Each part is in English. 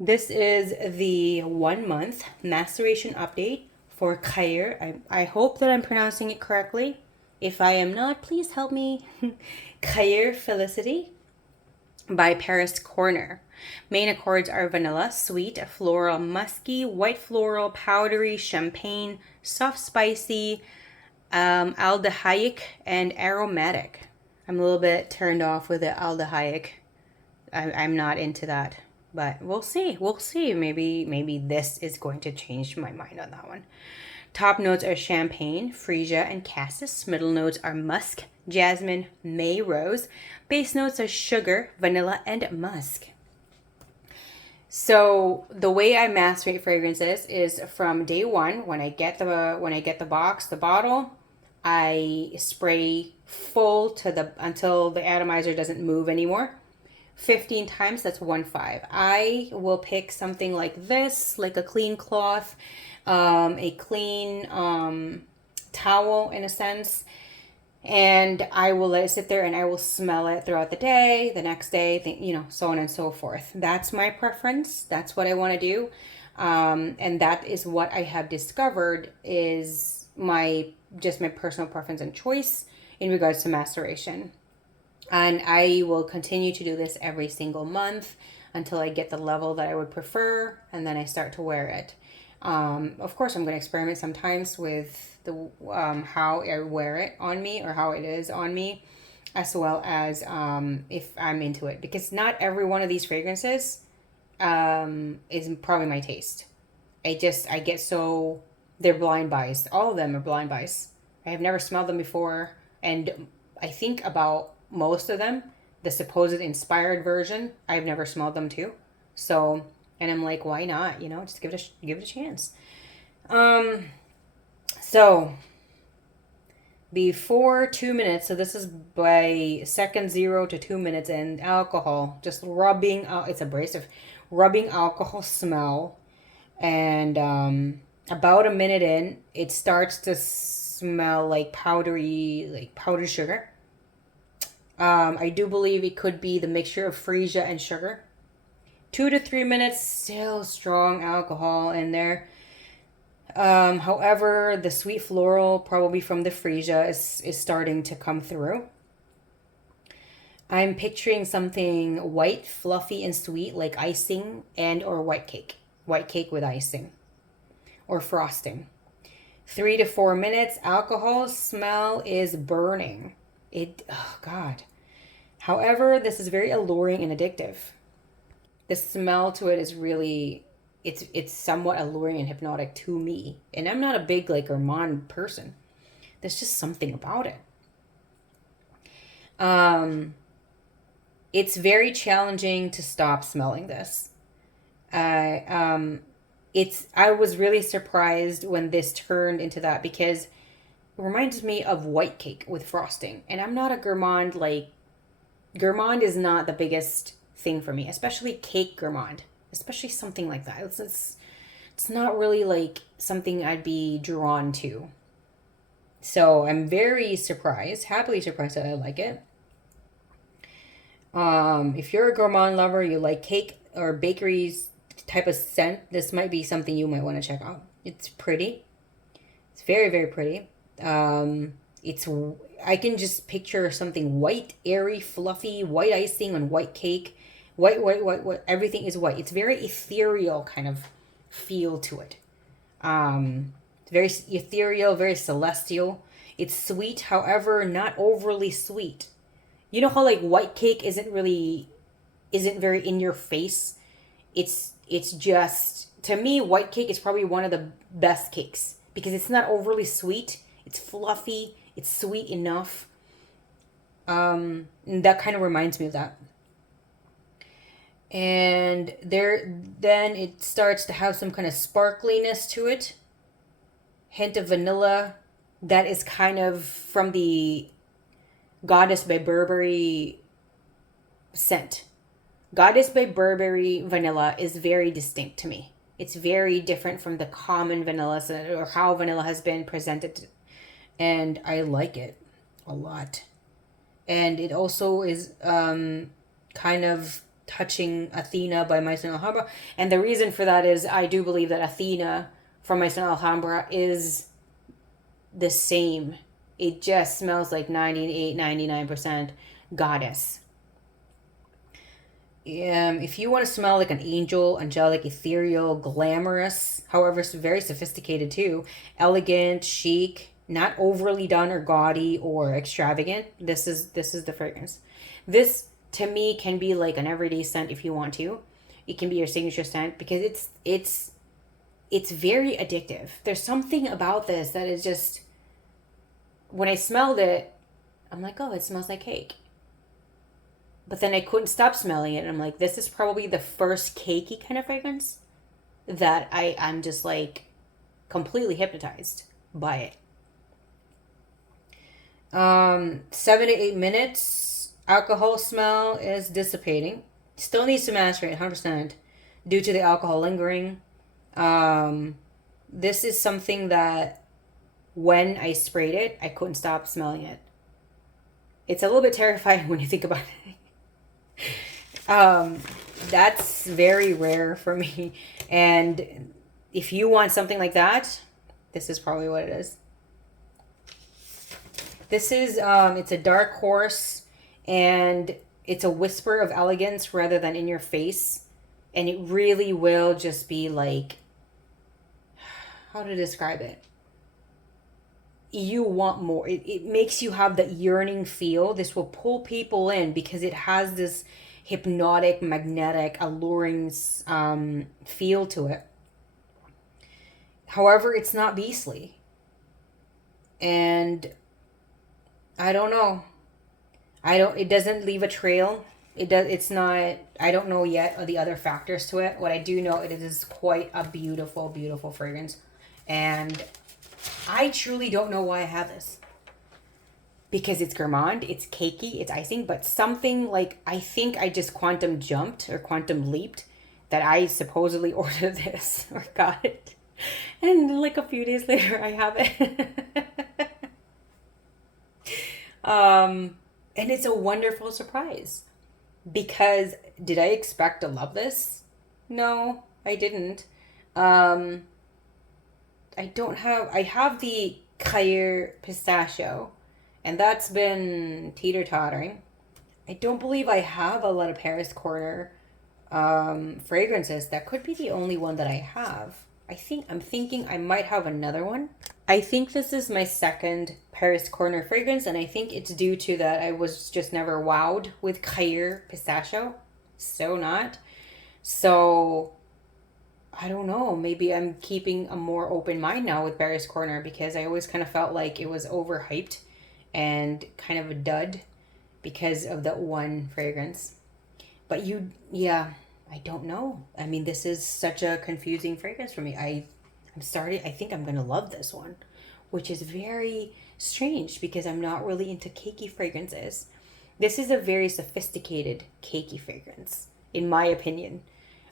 This is the 1 month maceration update for Khair. I hope that I'm pronouncing it correctly. If I am not, please help me. Khair Felicity by Paris Corner. Main accords are vanilla, sweet, floral, musky, white floral, powdery, champagne, soft spicy, aldehydic, and aromatic. I'm a little bit turned off with the aldehydic. I'm not into that, but we'll see. We'll see. Maybe this is going to change my mind on that one. Top notes are champagne, freesia, and cassis. Middle notes are musk, jasmine, may, rose. Base notes are sugar, vanilla, and musk. So the way I macerate fragrances is from day one. When I get the box, the bottle, I spray full to the until the atomizer doesn't move anymore. 15 times, that's 1.5. I will pick something like this, like a clean cloth, a clean towel in a sense, and I will let it sit there and I will smell it throughout the day, the next day, so on and so forth. That's my preference. That's what I want to do. And that is what I have discovered is my personal preference and choice in regards to maceration. And I will continue to do this every single month until I get the level that I would prefer, and then I start to wear it. Of course, I'm going to experiment sometimes with the how I wear it on me or how it is on me, as well as if I'm into it. Because not every one of these fragrances is probably my taste. I get so, they're blind buys. All of them are blind buys. I have never smelled them before, and I think about most of them, the supposed inspired version, I've never smelled them too. So, and I'm like, why not? Just give it a chance. So before 2 minutes, so this is by second 0 to 2 minutes, and alcohol, just rubbing out. It's abrasive, rubbing alcohol smell, and about a minute in, it starts to smell like powdery, like powdered sugar. I do believe it could be the mixture of freesia and sugar. 2 to 3 minutes, still strong alcohol in there. However, the sweet floral, probably from the freesia, is starting to come through. I'm picturing something white, fluffy, and sweet, like icing and or white cake. White cake with icing or frosting. 3 to 4 minutes, alcohol smell is burning. Oh God. However, this is very alluring and addictive. The smell to it is really, it's somewhat alluring and hypnotic to me. And I'm not a big like gourmand person. There's just something about it. It's very challenging to stop smelling this. I was really surprised when this turned into that, because it reminds me of white cake with frosting. And I'm not a gourmand. Like, gourmand is not the biggest thing for me, especially cake gourmand, especially something like that. It's not really like something I'd be drawn to. So I'm very surprised, happily surprised that I like it. If you're a gourmand lover, you like cake or bakeries type of scent, this might be something you might want to check out. It's pretty. It's very, very pretty. It's I can just picture something white, airy, fluffy, white icing on white cake. White, white, white, white. Everything is white. It's very ethereal kind of feel to it. It's very ethereal, very celestial. It's sweet, however, not overly sweet. You know how like white cake isn't very in your face. It's just, to me, white cake is probably one of the best cakes because it's not overly sweet. It's fluffy. It's sweet enough. And that kind of reminds me of that. And then it starts to have some kind of sparkliness to it. Hint of vanilla. That is kind of from the Goddess by Burberry scent. Goddess by Burberry vanilla is very distinct to me. It's very different from the common vanilla or how vanilla has been presented. And I like it a lot. And it also is kind of touching Athena by Maison Alhambra. And the reason for that is I do believe that Athena from Maison Alhambra is the same. It just smells like 98, 99% goddess. If you want to smell like an angel, angelic, ethereal, glamorous, however, it's very sophisticated too, elegant, chic, not overly done or gaudy or extravagant, this is the fragrance. This to me can be like an everyday scent if you want to. It can be your signature scent because it's very addictive. There's something about this that is just, when I smelled it, I'm like, oh, it smells like cake. But then I couldn't stop smelling it. And I'm like, this is probably the first cakey kind of fragrance that I'm just like completely hypnotized by it. 7 to 8 minutes. Alcohol smell is dissipating. Still needs to macerate 100% due to the alcohol lingering. This is something that when I sprayed it, I couldn't stop smelling it. It's a little bit terrifying when you think about it. That's very rare for me. And if you want something like that, this is probably what it is. This is, it's a dark horse, and it's a whisper of elegance rather than in your face. And it really will just be like, how to describe it? You want more. It makes you have that yearning feel. This will pull people in because it has this hypnotic, magnetic, alluring feel to it. However, it's not beastly. And I don't know. It doesn't leave a trail. It's not, I don't know yet the other factors to it. What I do know, it is quite a beautiful, beautiful fragrance. And I truly don't know why I have this. Because it's gourmand, it's cakey, it's icing, but something like, I think I just quantum jumped or quantum leaped that I supposedly ordered this or got it. And like a few days later, I have it. And it's a wonderful surprise. Because did I expect to love this? No, I didn't. I have the Khair Pistachio, and that's been teeter-tottering. I don't believe I have a lot of Paris Corner fragrances. That could be the only one that I have. I'm thinking I might have another one. I think this is my second Paris Corner fragrance, and I think it's due to that I was just never wowed with Khair Pistachio. So not. So I don't know. Maybe I'm keeping a more open mind now with Paris Corner because I always kind of felt like it was overhyped and kind of a dud because of that one fragrance. But I don't know. I mean, this is such a confusing fragrance for me. I think I'm going to love this one, which is very strange because I'm not really into cakey fragrances. This is a very sophisticated cakey fragrance, in my opinion.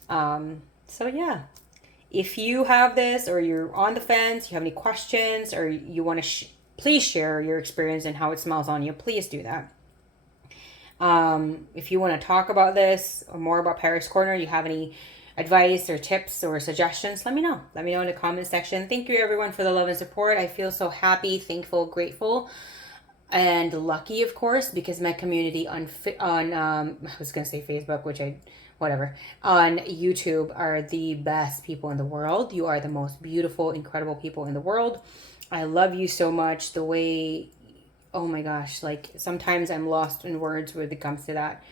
So yeah, if you have this or you're on the fence, you have any questions, or you want to please share your experience and how it smells on you, please do that. If you want to talk about this or more about Paris Corner, you have any advice or tips or suggestions, let me know. Let me know in the comment section. Thank you everyone for the love and support. I feel so happy, thankful, grateful, and lucky, of course, because my community on I was going to say Facebook, on YouTube are the best people in the world. You are the most beautiful, incredible people in the world. I love you so much. The way, oh my gosh, like sometimes I'm lost in words when it comes to that.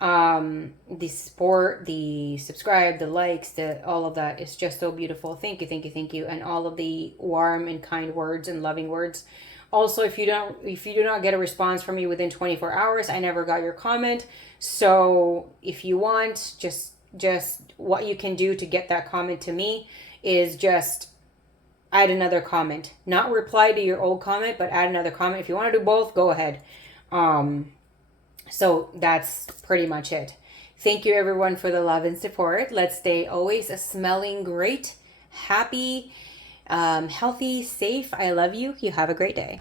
The support, the subscribe, the likes, all of that is just so beautiful. Thank you, thank you, thank you. And all of the warm and kind words and loving words. Also, if you do not get a response from me within 24 hours, I never got your comment. So if you want, just what you can do to get that comment to me is just add another comment. Not reply to your old comment, but add another comment. If you want to do both, go ahead. So that's pretty much it. Thank you everyone for the love and support. Let's stay always smelling great, happy, healthy, safe. I love you. You have a great day.